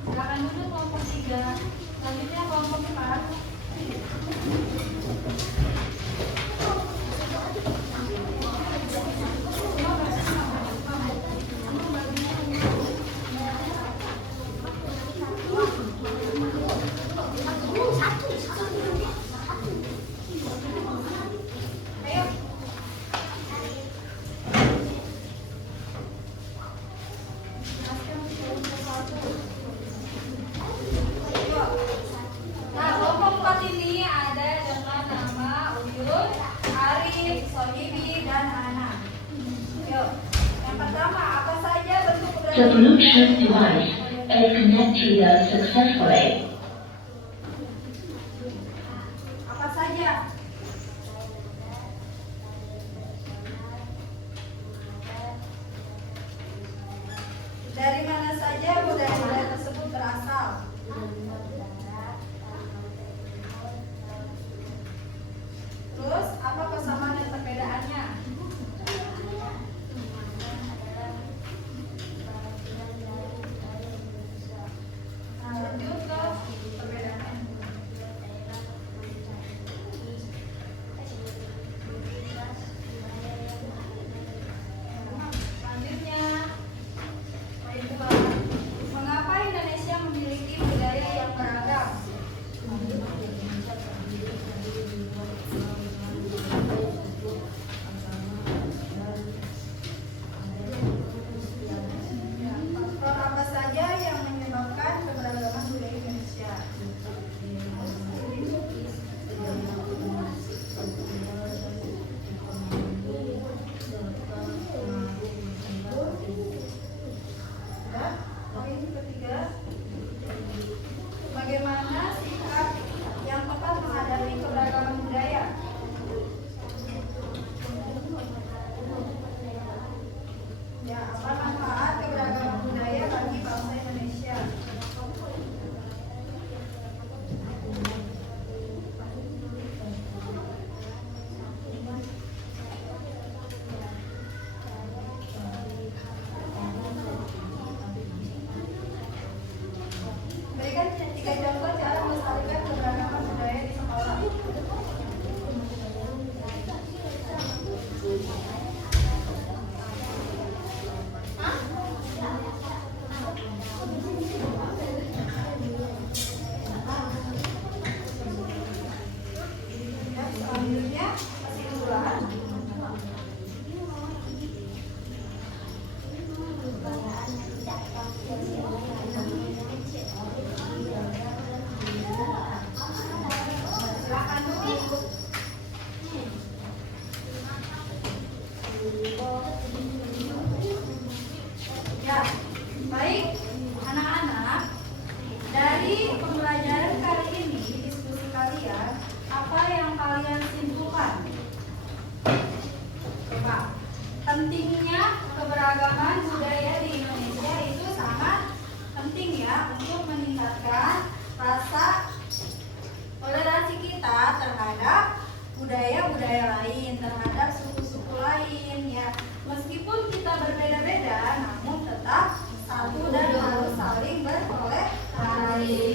Silakan dulu kelompok 3. Selanjutnya kelompok 4. Ayo. Nah, kelompok 4 ini ada dengan nama Uyun, Arif, Sohibi, dan Ana. Yuk, yang pertama apa saja bentuk The keberagaman? Bluetooth device is connected successfully. Apa saja? Dari mana saja budaya-budaya tersebut berasal? Terus, apa kesamaan dan perbedaannya? Nah, lanjut ke perbedaannya. Selanjutnya, poin kedua. Mengapa Indonesia memiliki budaya yang beragam? Faktor apa saja yang menyebabkan keberagaman budaya Indonesia? Ya, poin ketiga. Bagaimana sikap yang tepat menghadapi keberagaman budaya? Ya, apa manfaat keberagaman budaya bagi bangsa Indonesia? Berikan 3 contoh cara melestarikan keberagaman budaya di sekolah. Ya, selanjutnya kesimpulan. Silakan dulu. Ya, baik anak-anak. Dari pembelajaran kali ini, diskusi kalian, apa yang kalian simpulkan? Coba. Pentingnya keberagaman budaya di Indonesia itu sangat penting ya untuk meningkatkan rasa toleransi kita terhadap budaya-budaya lain, terhadap suku-suku lain ya. Meskipun kita berbeda-beda, namun tetap satu dan harus saling bertoleransi.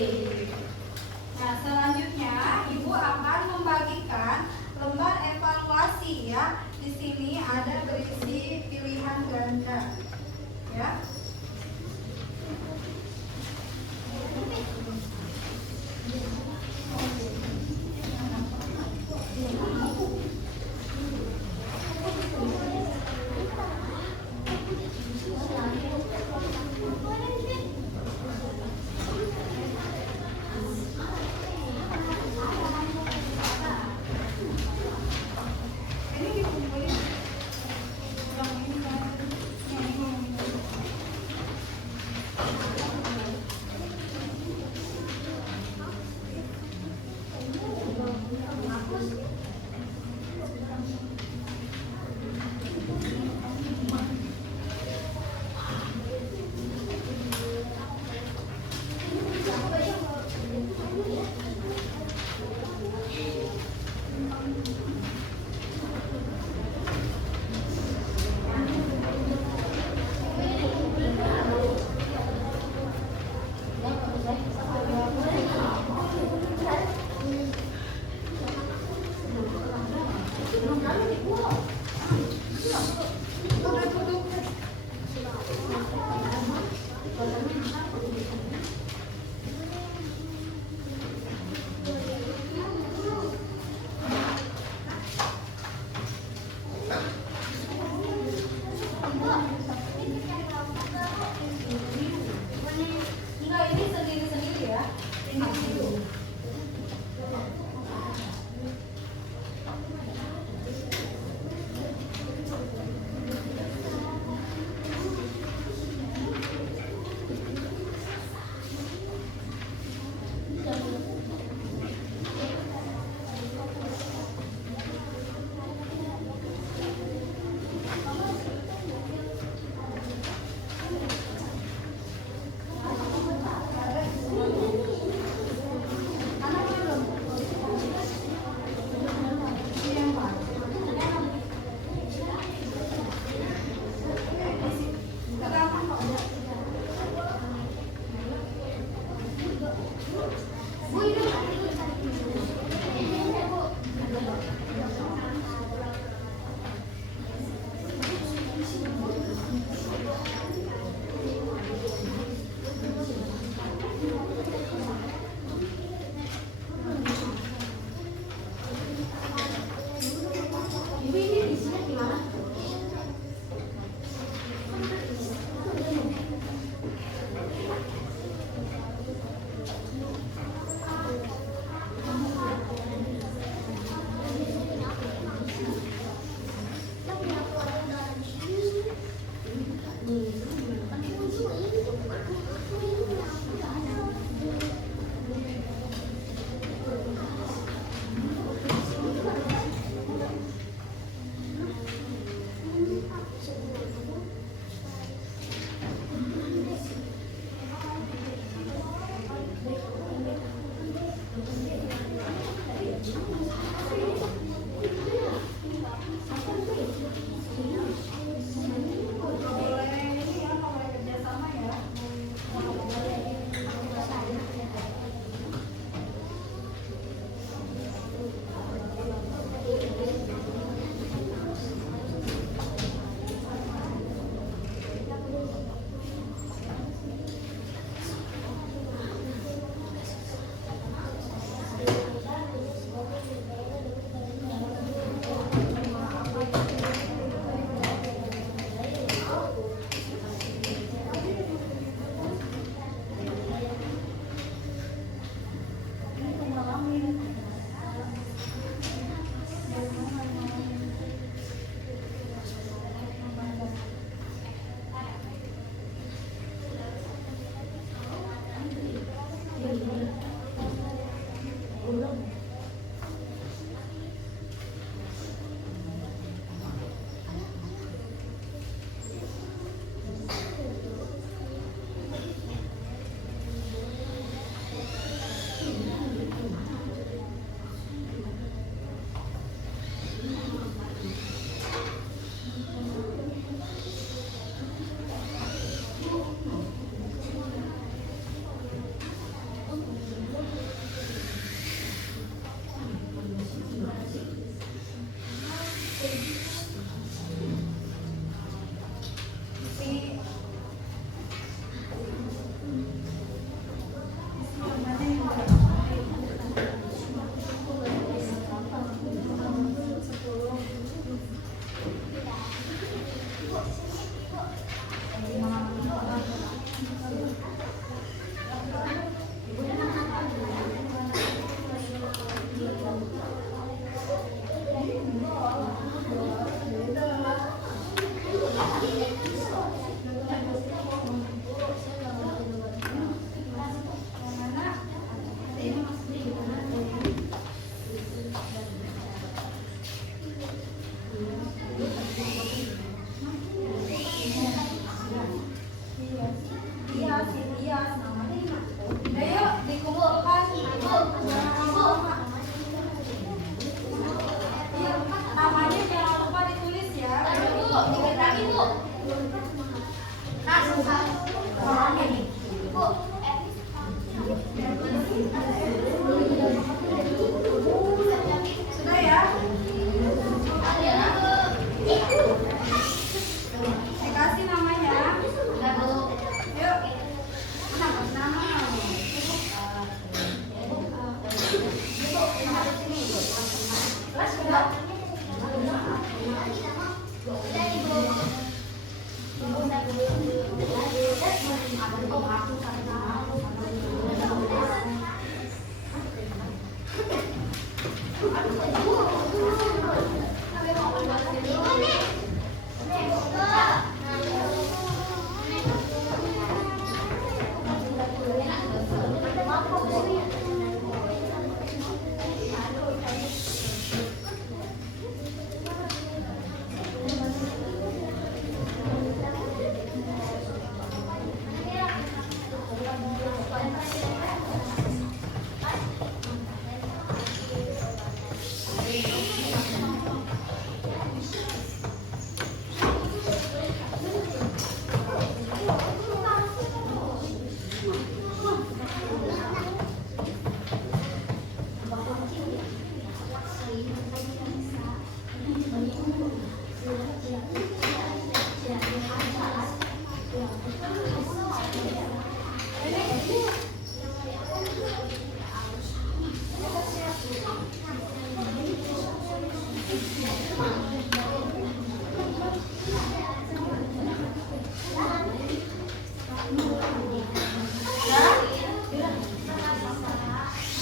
individu.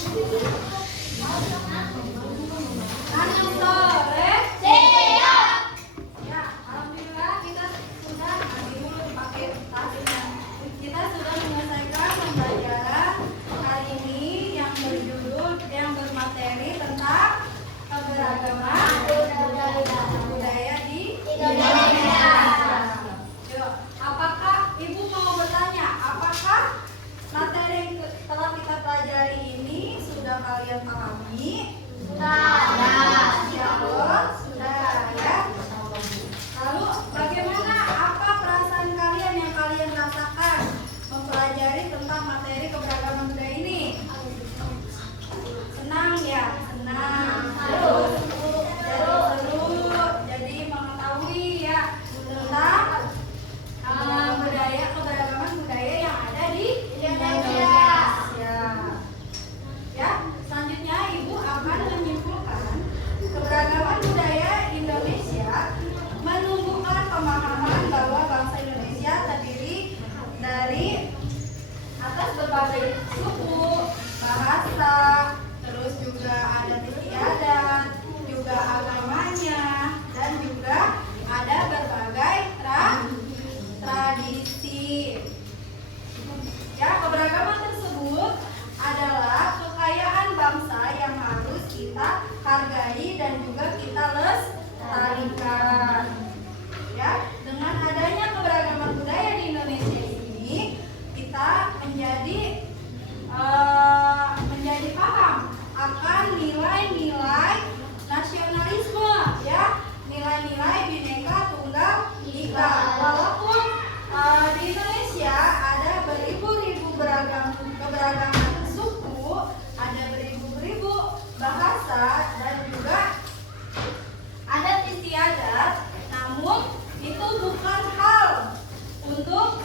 Yang sore. Siap. Ya, alhamdulillah kita sudah dulu dipakai tasnya. Kita sudah menyelesaikan pembelajaran hari ini yang bermateri tentang keberagaman budaya di Indonesia. Yuk, apakah Ibu mau bertanya, apakah materi yang telah kita pelajari ini sudah kalian pahami? Ya Allah, sudah ya. Lalu bagaimana, apa perasaan kalian yang kalian rasakan mempelajari tentang materi keberagaman budaya ini? Senang ya? Senang. Terus jadi seru, jadi mengetahui ya tentang budaya, keberagaman budaya yang ada di Indonesia. Ya, selanjutnya Ibu akan menyimpulkan keberagaman budaya Indonesia menumbuhkan pemahaman bahwa bangsa Indonesia terdiri dari atas berbagai suku, bahasa, terus juga adat istiadat, juga agamanya, dan juga ada berbagai tradisi. Ya, keberagaman tersebut adalah kekayaan bangsa yang harus kita hargai dan juga kita lestarikan. Ya, dengan adanya keberagaman budaya di Indonesia ini, kita menjadi paham akan nilai-nilai nasionalisme, ya, nilai-nilai Bhinneka Tunggal Ika. Walaupun di Indonesia ada beribu-ribu keberagaman suku, ada beribu-ribu bahasa dan juga adat istiadat, namun itu bukan hal untuk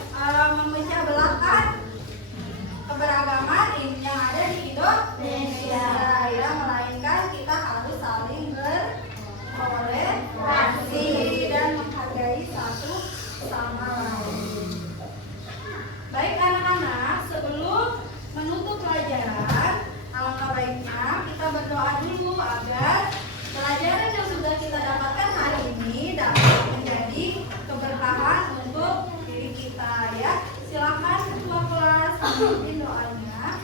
memecah belahkan keberagaman yang ada di Indonesia, ya, melainkan kita harus saling bertoleransi dan menghargai satu sama lain. Baik anak-anak, sebelum menutup pelajaran, alangkah baiknya kita berdoa dulu agar pelajaran yang sudah kita dapatkan hari ini dapat menjadi keberkahan untuk diri kita, ya. Silakan ketua kelas memimpin doanya.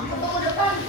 Aku tunggu depan.